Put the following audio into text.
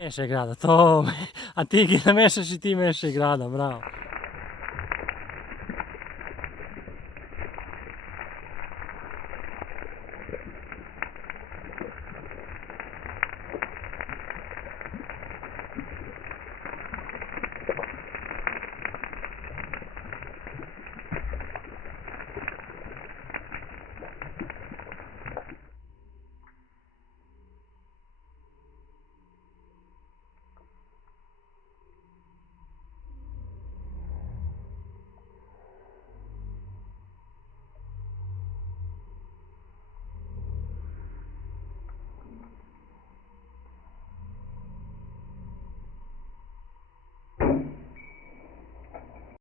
Esce grada, to, a ti che la messa si ti mesce grada, bravo.